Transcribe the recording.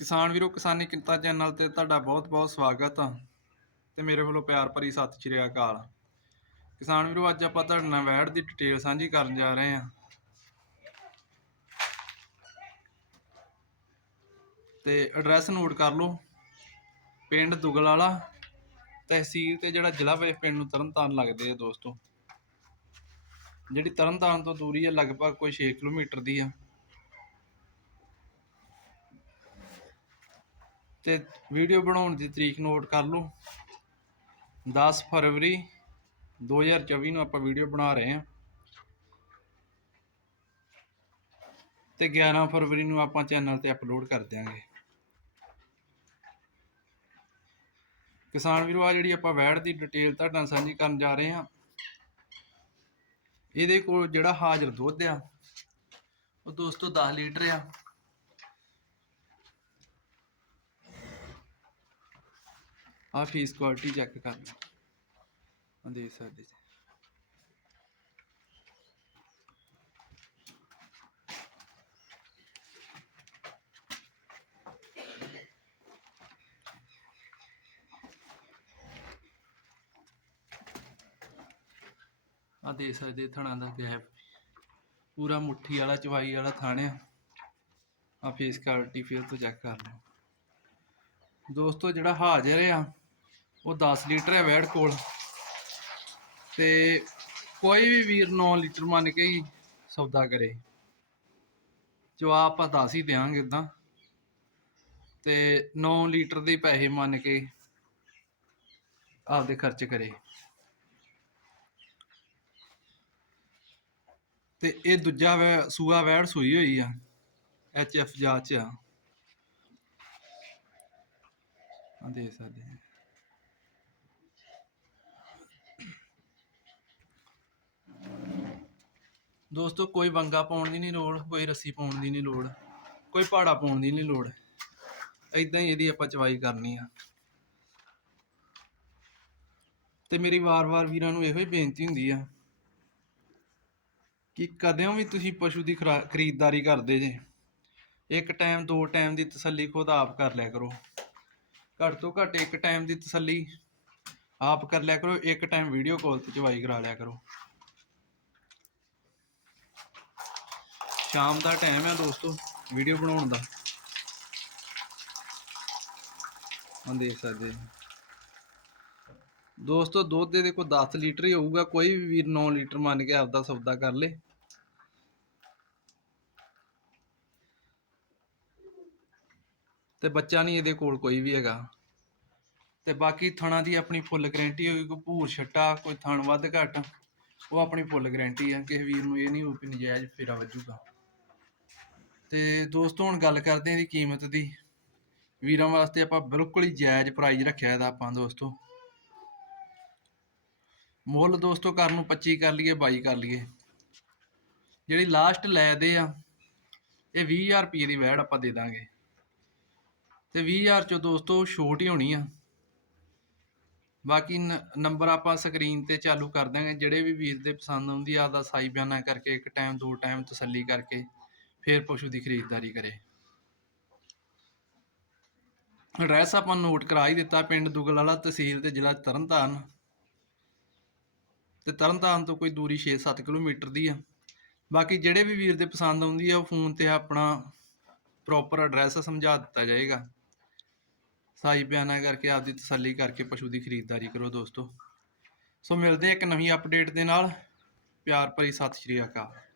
ਕਿਸਾਨ ਵੀਰੋ, ਕਿਸਾਨੀ ਕਿੰਤਾ ਚੈਨਲ ਤੇ ਤੁਹਾਡਾ ਬਹੁਤ-ਬਹੁਤ ਸਵਾਗਤ ਆ ਤੇ ਮੇਰੇ ਵੱਲੋਂ ਪਿਆਰ ਭਰੀ ਸਤਿ ਸ਼੍ਰੀ ਅਕਾਲ। ਕਿਸਾਨ ਵੀਰੋ, ਅੱਜ ਆਪਾਂ ਤੁਹਾਡੇ ਨਾਲ ਵੈੜ ਦੀ ਡਿਟੇਲ ਸਾਂਝੀ ਕਰਨ ਜਾ ਰਹੇ ਹਾਂ ਤੇ ਐਡਰੈਸ ਨੋਟ ਕਰ ਲਓ। ਪਿੰਡ ਦੁਗਲ ਵਾਲਾ, ਤਹਿਸੀਲ ਤੇ ਜਿਹੜਾ ਜ਼ਿਲ੍ਹਾ ਵੇ ਪਿੰਡ ਨੂੰ ਤਰਨਤਾਰਨ ਲੱਗਦੇ ਆ ਦੋਸਤੋ। ਜਿਹੜੀ ਤਰਨਤਾਰਨ ਤੋਂ ਦੂਰੀ ਹੈ ਲਗਭਗ ਕੋਈ 6 ਕਿਲੋਮੀਟਰ ਦੀ ਆ। ਤੇ ਵੀਡੀਓ ਬਣਾਉਣ ਦੀ ਤਰੀਕ ਨੋਟ ਕਰ ਲਓ। 10 ਫਰਵਰੀ 2024 ਨੂੰ ਆਪਾਂ ਵੀਡੀਓ ਬਣਾ ਰਹੇ ਹਾਂ। ਤੇ 11 ਫਰਵਰੀ ਨੂੰ ਆਪਾਂ ਚੈਨਲ ਤੇ ਅਪਲੋਡ ਕਰ ਦਿਆਂਗੇ। ਕਿਸਾਨ ਵੀਰੋ ਆ ਜਿਹੜੀ ਆਪਾਂ ਵੈੜ ਦੀ ਡਿਟੇਲ ਤੁਹਾਡੇ ਨਾਲ ਸਾਂਝੀ ਕਰਨ ਜਾ ਰਹੇ ਹਾਂ। ਇਹਦੇ ਕੋਲ ਜਿਹੜਾ ਹਾਜ਼ਰ ਦੁੱਧ ਆ, ਉਹ ਦੋਸਤੋ 10 ਲੀਟਰ ਆ। ਆ ਫੀਸ ਕੁਆਲਿਟੀ ਚੈੱਕ ਕਰ ਲਓ ਆ ਦੇਖ ਸਕਦੇ ਜੀ। ਆ ਦੇਖ ਸਕਦੇ ਥਣਾ ਦਾ ਗੈਪ ਪੂਰਾ ਮੁੱਠੀ ਵਾਲਾ, ਚਵਾਈ ਵਾਲਾ ਥਾਣੇ ਆ। ਆ ਫੇਸ ਕੁਆਲਿਟੀ ਫਿਰ ਤੋਂ ਚੈੱਕ ਕਰ ਲਓ ਦੋਸਤੋ, ਜਿਹੜਾ ਹਾਜ਼ਰ ਆ ਉਹ 10 ਲੀਟਰ ਹੈ ਵੈੜ ਕੋਲ। ਤੇ ਕੋਈ ਵੀ ਵੀਰ 9 ਲੀਟਰ ਮੰਨ ਕੇ ਹੀ ਸੌਦਾ ਕਰੇ। ਜਵਾਬ ਆਪਾਂ 10 ਹੀ ਦੇਵਾਂਗੇ ਇਦਾਂ ਤੇ 9 ਲੀਟਰ ਦੇ ਪੈਸੇ ਮੰਨ ਕੇ ਆਪਦੇ ਖਰਚ ਕਰੇ। ਤੇ ਇਹ ਦੂਜਾ ਵੈ, ਸੂਆ ਵੈੜ ਸੂਈ ਹੋਈ ਆ, ਐਚ ਐਫ ਜਾਚ ਆ। ਆ ਦੇ ਸਕਦੇ ਹਾਂ ਦੋਸਤੋ, ਕੋਈ ਵੰਗਾ ਪਾਉਣ ਦੀ ਨਹੀਂ ਲੋੜ, ਕੋਈ ਰੱਸੀ ਪਾਉਣ ਦੀ ਨਹੀਂ ਲੋੜ, ਕੋਈ ਪਹਾੜਾ ਪਾਉਣ ਦੀ ਨਹੀਂ ਲੋੜ। ਐਦਾਂ ਹੀ ਇਹਦੀ ਆਪਾਂ ਚਵਾਈ ਕਰਨੀ ਆ। ਤੇ ਮੇਰੀ ਵਾਰ-ਵਾਰ ਵੀਰਾਂ ਨੂੰ ਇਹੋ ਹੀ ਬੇਨਤੀ ਹੁੰਦੀ ਆ ਕਿ ਕਦਿਓਂ ਵੀ ਤੁਸੀਂ ਪਸ਼ੂ ਦੀ ਖਰਾ- ਖਰੀਦਦਾਰੀ ਕਰਦੇ ਜੇ, ਇੱਕ ਟਾਈਮ, ਦੋ ਟਾਈਮ ਦੀ ਤਸੱਲੀ ਖੁਦ ਆਪ ਕਰ ਲਿਆ ਕਰੋ। ਘੱਟ ਤੋਂ ਘੱਟ ਇੱਕ ਟਾਈਮ ਦੀ ਤਸੱਲੀ ਆਪ ਕਰ ਲਿਆ ਕਰੋ, ਇੱਕ ਟਾਈਮ ਵੀਡੀਓ ਕਾਲ ਤੇ ਚਵਾਈ ਕਰਾ ਲਿਆ ਕਰੋ। ਸ਼ਾਮ ਦਾ ਟਾਈਮ ਹੈ ਦੋਸਤੋ ਵੀਡੀਓ ਬਣਾਉਣ ਦਾ। ਹਾਂ ਦੇਖ ਸਕਦੇ ਦੋਸਤੋ, ਦੁੱਧ ਦੇ ਦੇਖੋ 10 ਲੀਟਰ ਹੀ ਹੋਊਗਾ, ਕੋਈ ਵੀ ਵੀਰ 9 ਲੀਟਰ ਮੰਨ ਕੇ ਆਪਦਾ ਸੌਦਾ ਕਰ ਲੇ। ਤੇ ਬੱਚਾ ਨਹੀਂ ਇਹਦੇ ਕੋਲ ਕੋਈ ਵੀ ਹੈਗਾ। ਤੇ ਬਾਕੀ ਥਣਾ ਦੀ ਆਪਣੀ ਫੁੱਲ ਗਾਰੰਟੀ ਹੋਈ ਕੋਈ ਭੂਰ ਛੱਟਾ, ਕੋਈ ਥਣ ਵੱਧ ਘੱਟ, ਉਹ ਆਪਣੀ ਫੁੱਲ ਗਾਰੰਟੀ ਹੈ ਕਿਸੇ ਵੀਰ ਨੂੰ ਇਹ ਨਹੀਂ ਹੋਊ ਵੀ ਨਜਾਇਜ਼ ਫੇਰਾ ਵੱਜੂਗਾ। ਤੇ ਦੋਸਤੋ, ਹੁਣ ਗੱਲ ਕਰਦੇ ਹਾਂ ਇਹਦੀ ਕੀਮਤ ਦੀ। ਵੀਰਾਂ ਵਾਸਤੇ ਆਪਾਂ ਬਿਲਕੁਲ ਹੀ ਜਾਇਜ਼ ਪ੍ਰਾਈਜ਼ ਰੱਖਿਆ ਇਹਦਾ ਆਪਾਂ, ਦੋਸਤੋ। ਮੁੱਲ ਦੋਸਤੋ ਕਰਨ ਨੂੰ 25 ਕਰ ਲਈਏ 22 ਕਰ ਲਈਏ। ਜਿਹੜੀ ਲਾਸਟ ਲੈ ਦੇ ਆ, ਇਹ 20000 ਰੁਪਏ ਦੀ ਵੈੜ ਆਪਾਂ ਦੇ ਦਾਂਗੇ। ਤੇ 20000 ਚੋਂ ਦੋਸਤੋ ਛੋਟ ਹੀ ਹੋਣੀ ਆ। ਬਾਕੀ ਨੰਬਰ ਆਪਾਂ ਸਕਰੀਨ ਤੇ ਚਾਲੂ ਕਰ ਦਾਂਗੇ ਜਿਹੜੇ ਵੀ ਵੀਰ ਦੇ ਪਸੰਦ ਆਉਂਦੀ ਆ ਆਦਾ ਸਾਈ ਬਿਆਨਾ ਕਰਕੇ, ਇੱਕ ਟਾਈਮ ਦੋ ਟਾਈਮ ਤਸੱਲੀ ਕਰਕੇ। ਫਿਰ ਪਸ਼ੂ ਦੀ ਖਰੀਦਦਾਰੀ ਕਰੇ। ਐਡਰੈਸ ਆਪਾਂ ਨੋਟ ਕਰਾ ਹੀ ਦਿੱਤਾ, ਪਿੰਡ ਦੁਗਲ ਤਹਿਸੀਲ ਤੇ ਜ਼ਿਲ੍ਹਾ ਤਰਨਤਾਰਨ। ਤੇ ਤਰਨਤਾਰਨ ਤੋਂ ਕੋਈ ਦੂਰੀ 6-7 ਕਿਲੋਮੀਟਰ ਦੀ ਆ। ਬਾਕੀ ਜਿਹੜੇ ਵੀ ਵੀਰ ਦੇ ਪਸੰਦ ਆਉਂਦੀ ਆ, ਉਹ ਫੋਨ ਤੇ ਆਪਣਾ ਪ੍ਰੋਪਰ ਐਡਰੈਸ ਸਮਝਾ ਦਿੱਤਾ ਜਾਏਗਾ। ਸਾਈ ਬਿਆਨਾ ਕਰਕੇ ਆਪਦੀ ਤਸੱਲੀ ਕਰਕੇ ਪਸ਼ੂ ਦੀ ਖਰੀਦਦਾਰੀ ਕਰੋ ਦੋਸਤੋ। ਸੋ ਮਿਲਦੇ ਆ ਇੱਕ ਨਵੀਂ ਅਪਡੇਟ ਦੇ ਨਾਲ। ਪਿਆਰ ਭਰੀ ਸਤਿ ਸ਼੍ਰੀ ਅਕਾਲ।